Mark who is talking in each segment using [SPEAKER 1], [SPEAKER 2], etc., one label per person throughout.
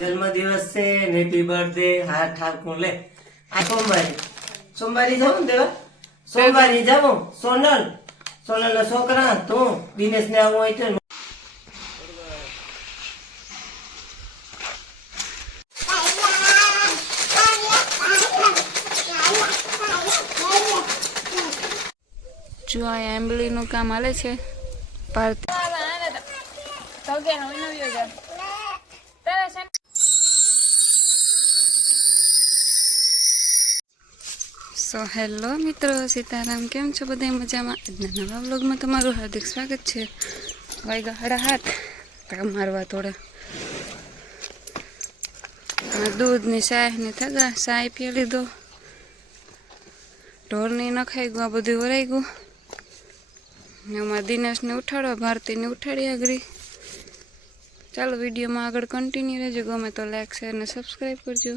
[SPEAKER 1] જન્મદિવસ છે happy birthday હા ઠાકુર લે. આ સોમવારી. સોમવારી જાઉં ને દેવા? સોમવારી જાઉં. સોનલ. સોનલ ના છોકરા તું દિનેશ ને આવું હોય તો.
[SPEAKER 2] જો આ એમ્બલીનું કામ હાલે છે ભારતી સો હેલો મિત્રો. સીતારામ, કેમ છો? બધા મજામાં? આજના નવા વ્લોગમાં તમારું હાર્દિક સ્વાગત છે. વાયગા હાડા હાથ. કામ મારવા થોડા. દૂધની દૂધ ને ચાય ને થગા ચાય પી લીધો. ઢોરની નખાઈ ગયું આ બધું વરાઈ ગયું ને અમારા દિનેશને ઉઠાડવા, ભારતીને ઉઠાડી આગળ ચાલો વિડીયોમાં આગળ કન્ટિન્યુ રહેજો. ગમે તો લાઈક શેર અને સબસ્ક્રાઈબ કરજો.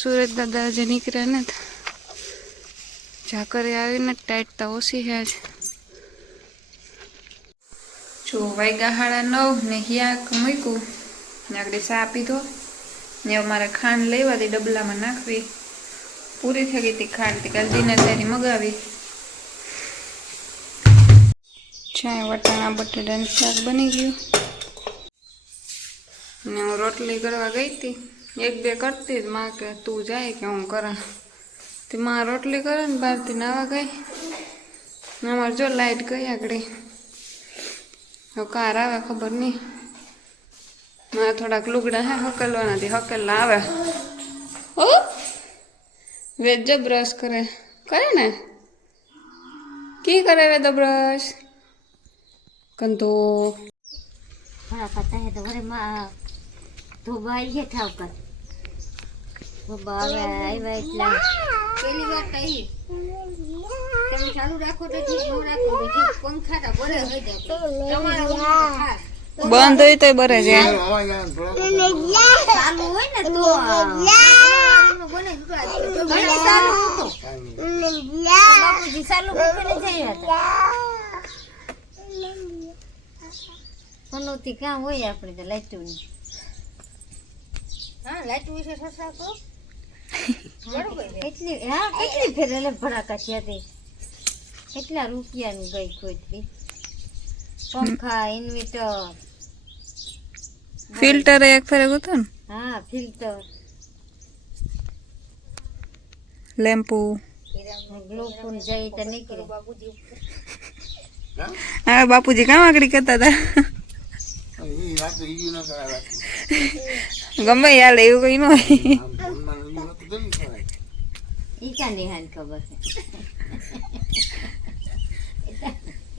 [SPEAKER 2] સુરત દાદા આજે નીકળ્યા ને ઝાકરે આવીને ટાઈટ તો ઓછી છે આજ. જો વાગ્યા હાડા નવ ને હિયાક મૂક્યું ને આગળ ચા પીધો. ને અમારે ખાંડ લેવાથી ડબલામાં નાખવી. પૂરી થઈ ગઈ હતી ખાંડ, તે કાલ ડિનર સારી મગાવી. ચાય, વટાણા બટાટાનું શાક બની ગયું. ને હું રોટલી કરવા ગઈ હતી. એક બે કરતી જ માં કે તું જાય કે હું કરા. તે માં રોટલી કરે ને બહારથી નાવા ગઈ. અમારે જો લાઈટ ગઈ આગળ. હવે કાર આવે ખબર નહીં. મારે થોડાક લુગડા હે હકલવાના હતી હકેલા આવે ઓ વેજ જો બ્રશ કરે કરે ને કી કરે વેદ બ્રશ કંતો
[SPEAKER 3] बड़ा पता है तो बड़े माँ तो भाई है था कर वो बाग आई बैठला पहली बार कही તમે ચાલુ રાખો તો ઠીક ન રાખો તો ઠીક પંખા તો બરે હોય તો તમારા ઉપર ખાસ.
[SPEAKER 2] બંધ હોય તો બરે છે.
[SPEAKER 3] પનોતી ક્યાં હોય આપણે તો લાઈટું હા લાઈટ વિશે સસરા કહો કેટલી હા કેટલી ફેર એટલે ભડાકા તે? કેટલા રૂપિયાની ગઈ કોઈ પંખા ઇન્વર્ટર
[SPEAKER 2] ફિલ્ટર એક ફેરે ગયો ને?
[SPEAKER 3] હા ફિલ્ટર
[SPEAKER 2] લેમ્પુ
[SPEAKER 3] ગ્લોફોન જઈ તો નીકળે.
[SPEAKER 2] હા બાપુજી કામ આગળ કરતા હતા. ગમે યાર એવું કઈ ન હોય.
[SPEAKER 3] ઈ કાની હાલ ખબર છે?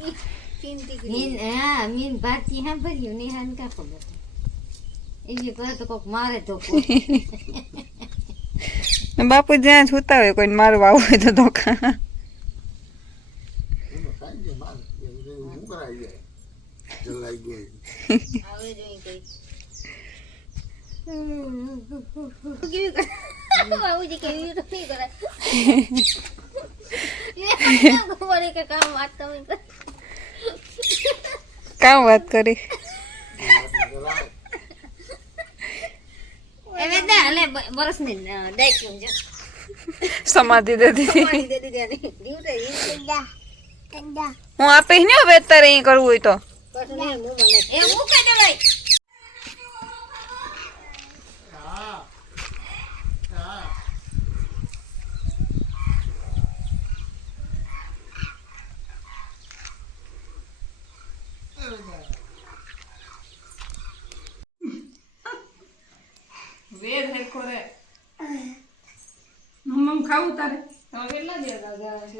[SPEAKER 3] મીન હા મીન ભારતી હા ભર્યું નેહાન કા ખબર એ જે કરે તો કોક મારે તો
[SPEAKER 2] બાપુ જ્યાં છૂતા હોય કોઈ મારવા આવું હોય તો ધોકા
[SPEAKER 3] કઈ કેવી કરે કામ વાત તમે
[SPEAKER 2] કામ વાત કરી. સમાધિ દીધી.
[SPEAKER 3] પાણી દે દીધી અને દીવડે ઈ દા દા
[SPEAKER 2] હું આપીશ ને હવે અત્યારે અહીં કરવું હોય તો.
[SPEAKER 3] એ
[SPEAKER 2] વેદ હેરખો રે મમ્મ ખાવું તારે? હવે કેટલા દિવસ આગળ છે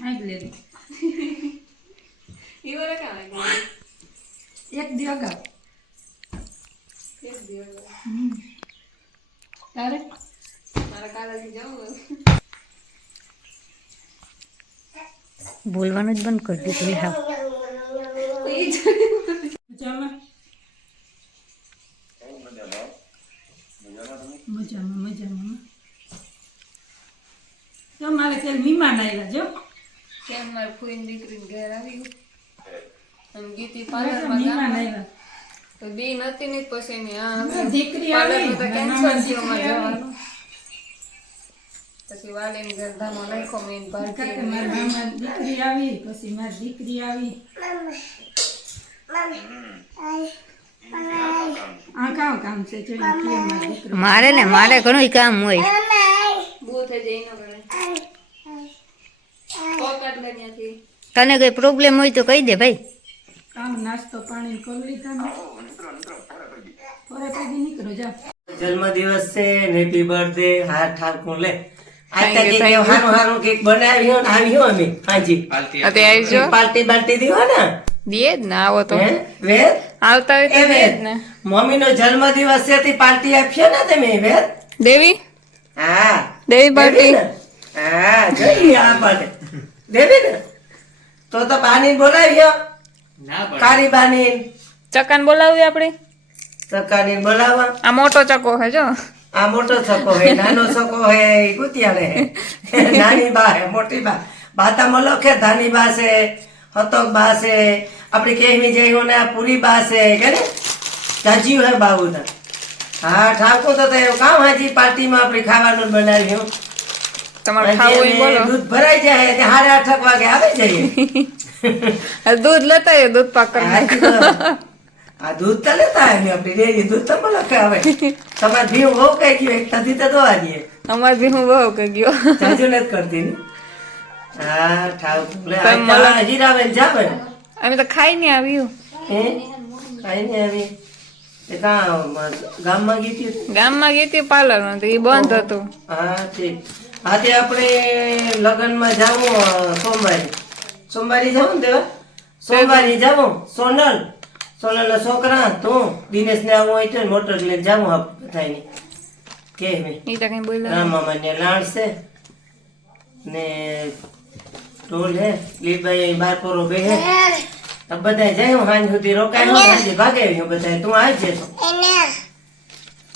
[SPEAKER 2] આજ લે ઈ વરે કાં એક દી અગાઉ. એક દી અગાઉ. તારે? મારે કાલે જવું
[SPEAKER 3] બોલવાનું જ બંધ કરી દીધું હા.
[SPEAKER 4] મજામાં મજામાં. તમારે ત્યાં મીમાન આવ્યા જો.
[SPEAKER 2] ત્યાં મારી ફૂઈન દીકરીને ઘેર આવી અને ગીતી પાર્લરમાં મીમાન
[SPEAKER 4] આવ્યા
[SPEAKER 2] તો બે નથી ને પછી એની આ
[SPEAKER 4] દીકરી આવી.
[SPEAKER 2] તો કેન્સર જીવમાં જવાનું પછી વાલીને ઘર ધામો નાખો મેં ભારતી
[SPEAKER 4] મારી મામા દીકરી આવી પછી મારી દીકરી આવી. મારી
[SPEAKER 3] ને મારે ઘણું કામ હોય. તને કઈ પ્રોબ્લેમ હોય તો કહી દે ભાઈ.
[SPEAKER 4] કામ નાસ્તો પાણી જાઓ.
[SPEAKER 1] જન્મદિવસ છે હેપી બર્થડે હા ઠાકુર લે. હારું હારું કેક બનાવ્યો ને આવ્યો અમે. હાજી. પાર્ટી દીધો દીવો ને?
[SPEAKER 2] ને આવો તો
[SPEAKER 1] વેદ
[SPEAKER 2] આવતા હોય તો
[SPEAKER 1] વેદ
[SPEAKER 2] ને
[SPEAKER 1] મમ્મી નો જન્મદિવસ છે થી પાર્ટી આપશો ને તમે વેદ
[SPEAKER 2] દેવી
[SPEAKER 1] હા.
[SPEAKER 2] દેવી પાર્ટી?
[SPEAKER 1] હા જઈ આ પાર્ટી. દેવી ને? તો તો બાની બોલાવ્યો કારી બાની.
[SPEAKER 2] ચકાન બોલાવી આપણે?
[SPEAKER 1] ચકાની બોલાવા
[SPEAKER 2] આ મોટો ચકો હે જો.
[SPEAKER 1] આ મોટો ચકો હે નાનો ચકો હે ગુતિયાળે હે નાની બા હે મોટી બા. બાતા મલો કે ધાની બા છે. હતક બા છે આપણી કેહમી જઈ ને પૂરી બા છે કે ને? જાજીવ હે બાબુ હા ઠાકો તો એવું કામ હાજી પાર્ટીમાં આપણે ખાવાનું બનાવ્યું
[SPEAKER 2] તમારે ખાવું હોય બોલો.
[SPEAKER 1] દૂધ ભરાઈ જાય તે સાડા આઠક વાગે આવે જઈએ.
[SPEAKER 2] દૂધ લેતા આવ્યો દૂધ પાક
[SPEAKER 1] આ દૂધ તો લેતા આવે આપણે ડેરી દૂધ તો મલક આવે તમારે ભીવ બહુ કઈ ગયું એક થતી તો દોવા દઈએ
[SPEAKER 2] અમારે હું બહુ કઈ ગયો.
[SPEAKER 1] જાજુ નથી કરતી ને? હા ઠાવ લે
[SPEAKER 2] તમ મળો.
[SPEAKER 1] હીરાબેન જાવે
[SPEAKER 2] અમે તો ખાઈ નહીં આવ્યું.
[SPEAKER 1] હે? કાઈ નહીં આવી. એ ગામમાં ગઈ હતી
[SPEAKER 2] ગામમાં ગઈ હતી પાર્લરમાં તો એ બંધ હતું.
[SPEAKER 1] હા ઠીક. આજે આપણે લગ્નમાં જાવું સોમવારે. સોમવારે જાવું ને સોમવારે જાવું. સોનલ. સોનલના છોકરા તું દિનેશ ને આવું હોય તો મોટર લઈને જાવું આપ બધાયને. કે મેં
[SPEAKER 2] એ કઈ બોલ્યા
[SPEAKER 1] રામ મામાને લાણ છે ને ઢોલ હે? લીબાઈ બાર પોરો બે હે તો બધા જાય હું હાંજ સુધી રોકાય હું હાંજે ભાગે હું બધા તું આવજે તો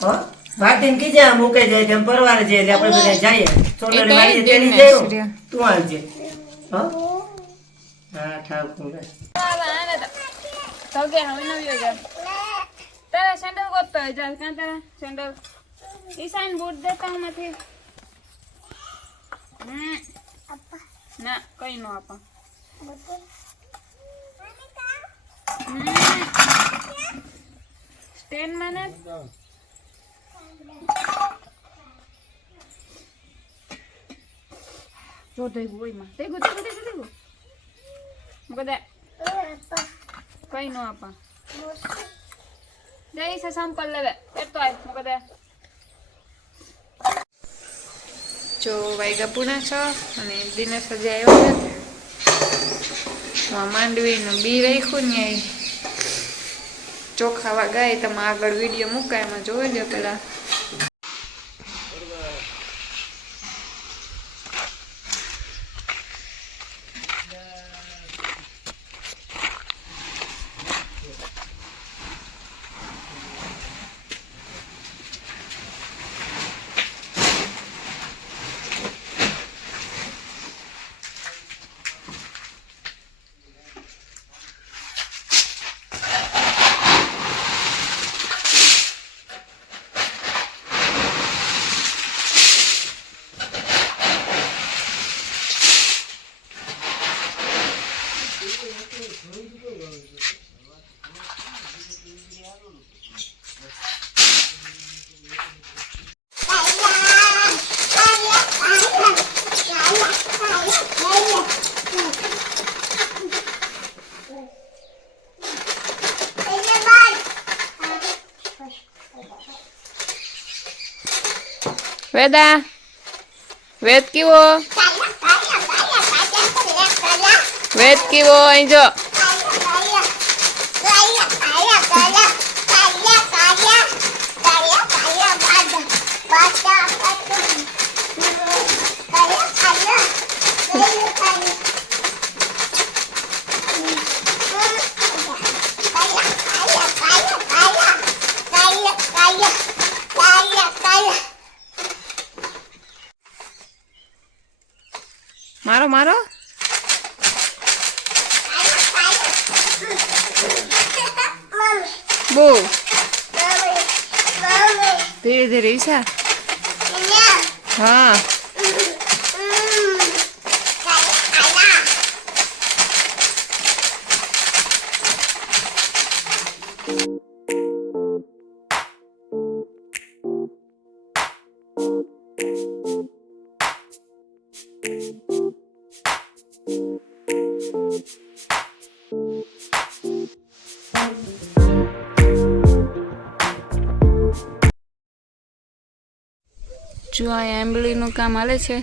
[SPEAKER 1] હો? ભાટીને કીજે આ મૂકે જાય તેમ પરવાર જાય એટલે આપણે બધા જઈએ. સોનલ મારી
[SPEAKER 2] તેની
[SPEAKER 1] જાય તું આવજે હો? હા ઠાકુર.
[SPEAKER 2] તો કે હવે નવી જાય તારા સેન્ડલ ગોતતો હોય ચાલ ક્યાં તારા સેન્ડલ? ઈશાન બૂટ દેતા હું નથી ના કઈ નો આપણ સ્ટેન્ડમાં ને? જો દઈ હોયમાં દઈ ગો દઈ ગો દઈ ગો દઈ ગો બધા કઈ નો આપા. જઈ છે સંપલ લેવે. એટલો આય મુકે દે જો વાઈગા પૂના છો અને દિનેશ હજી આવ્યો નથી માંડવીનું બી રાખ્યું ને ચોખાવા ગાય તમે આગળ વીડિયો મૂકાય એમાં જોઈ લો પેલા. વેદા વેદ કેવો વેદ કેવો અહીં જો Maro, maro. Boa. Mamãe. Mamãe. Tere, tere, isso é? હા જો આ એમ્બલીનું કામ હાલે છે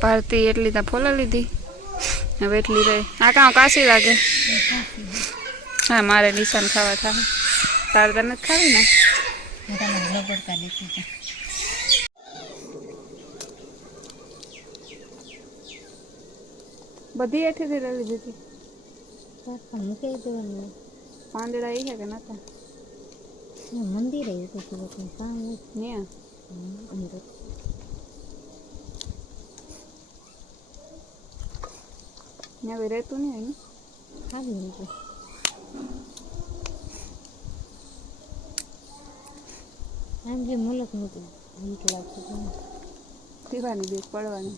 [SPEAKER 2] ભારતી એટલી ત્યાં ફોલા લીધી. હવે એટલી રહી. આ કામ કાશી લાગે. હા મારે નિશાન ખાવા થાય. તારે તને નથી ખાવી ને? બધી એઠેથી લઈ લીધી હતી
[SPEAKER 3] મૂકી દેવાનું
[SPEAKER 2] પાંદડા એ છે કે નતા?
[SPEAKER 3] મંદિર આવ્યું હતું ત્યાં કામ
[SPEAKER 2] ને હવે રહેતું નહીં ને
[SPEAKER 3] ખાલી નીકળે આમ જે મુલક નહોતું બીક લાગતું.
[SPEAKER 2] પીવાની બીક પડવાની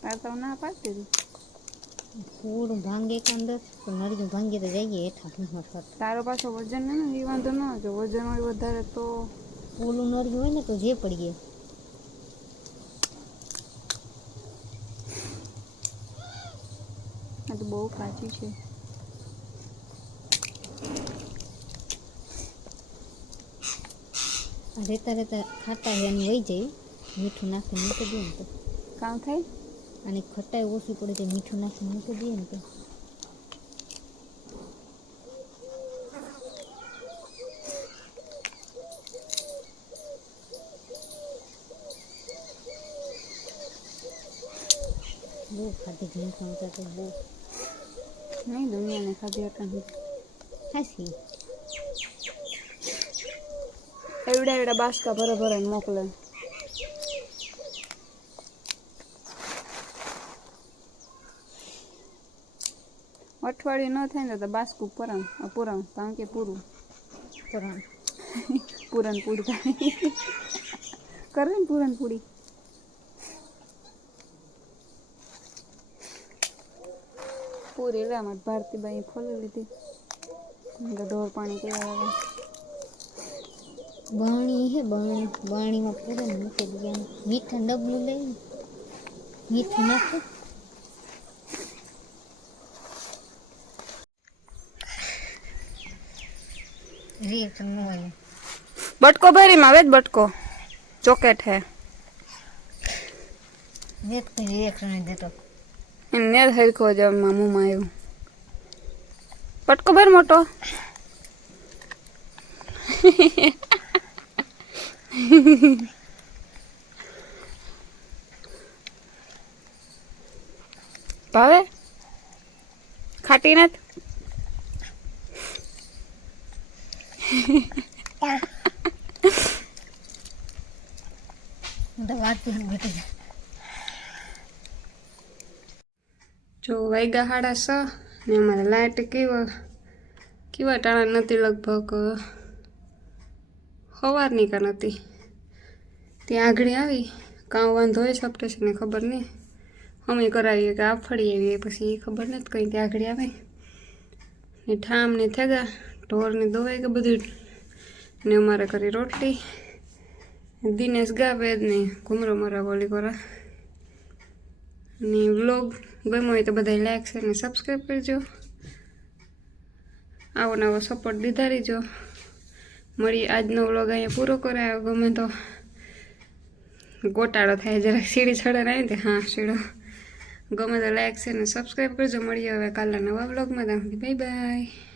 [SPEAKER 2] તાર તો ના પાડતી હતી
[SPEAKER 3] પૂરું ભાંગે કે અંદર પણ ભાંગે તો જઈએ હેઠા.
[SPEAKER 2] તારો પાછો વજન ને એ વાંધો ન કે વજન હોય વધારે તો
[SPEAKER 3] પૂલું નડ્યું હોય ને તો જે પડીએ
[SPEAKER 2] આ તો બહુ કાચી છે.
[SPEAKER 3] રહેતા રેતા ખાટા છે એની વહી જાય મીઠું નાખી મૂકી દઈએ ને તો.
[SPEAKER 2] કાં થાય?
[SPEAKER 3] અને ખટાઈ ઓછી પડે તો મીઠું નાખી મૂકી દઈએ ને તો. બહુ ખાધી ઝીણખું તો બહુ.
[SPEAKER 2] નહીં દુનિયાને ખબર હતા
[SPEAKER 3] ખાસી
[SPEAKER 2] એવડા એવડા બાસકા ભરે ભરે મોકલે અઠવાડિયું ન થાય ને તો બાસકું પરમ પૂરણ કારણ કે પૂરું
[SPEAKER 3] પુરાણ
[SPEAKER 2] પૂરણ પૂરું થાય કરે ને પૂરણ પૂરી પૂરી લે અમારે ભારતીબાઈ ફોલી લીધી. મેં કીધું ઢોર પાણી પીવા આવે
[SPEAKER 3] બાણી હે બાણી બાણીમાં પૂરે ને મૂકી દઈએ મીઠા ડબલું લઈ મીઠું નાખો. રિએક્શન ન હોય.
[SPEAKER 2] બટકો ભરીમાં આવે જ બટકો. ચોકેટ હે.
[SPEAKER 3] વેત કોઈ રિએક્શન નહીં દેતો.
[SPEAKER 2] નેર હરખો જવામાં મુંમાં આવ્યું. પટકો ભર મોટો. ભાવે? ખાટી નથી?
[SPEAKER 3] હું તો વાંચતી ને ઘટી જાય
[SPEAKER 2] જો વાગ્યા સાડા છ ને અમારે લાઇટ કેવા કેવા ટાણા નથી લગભગ સવારની કા નથી. ત્યાં આગળ આવી કાં વાંધો હોય સપ્ટેશનને ખબર નહીં. અમે કરાવીએ કે આ ફળી આવીએ, પછી એ ખબર નથી કંઈ ત્યાં આગળ આવે. ને ઠામ ને થેગા ઢોરને દોવાઈ કે બધું. ને અમારે કરી રોટલી. દિનેશ ગાવે ને ઘુમરો મરા બોલી કરા. અને વ્લોગ ગમ્યો હોય તો બધા લાઈક છે અને સબસ્ક્રાઈબ કરજો આવો નવો સપોર્ટ દીધા રહીજો મળી આજનો વ્લોગ અહીંયા પૂરો કરાયો ગમે તો ગોટાળો થાય જરાક સીડી ચડે આવી તે હા સીડો ગમે તો લાઈક છે અને સબસ્ક્રાઈબ કરજો મળીએ હવે કાલના નવા વ્લોગમાં ત્યાં બાય બાય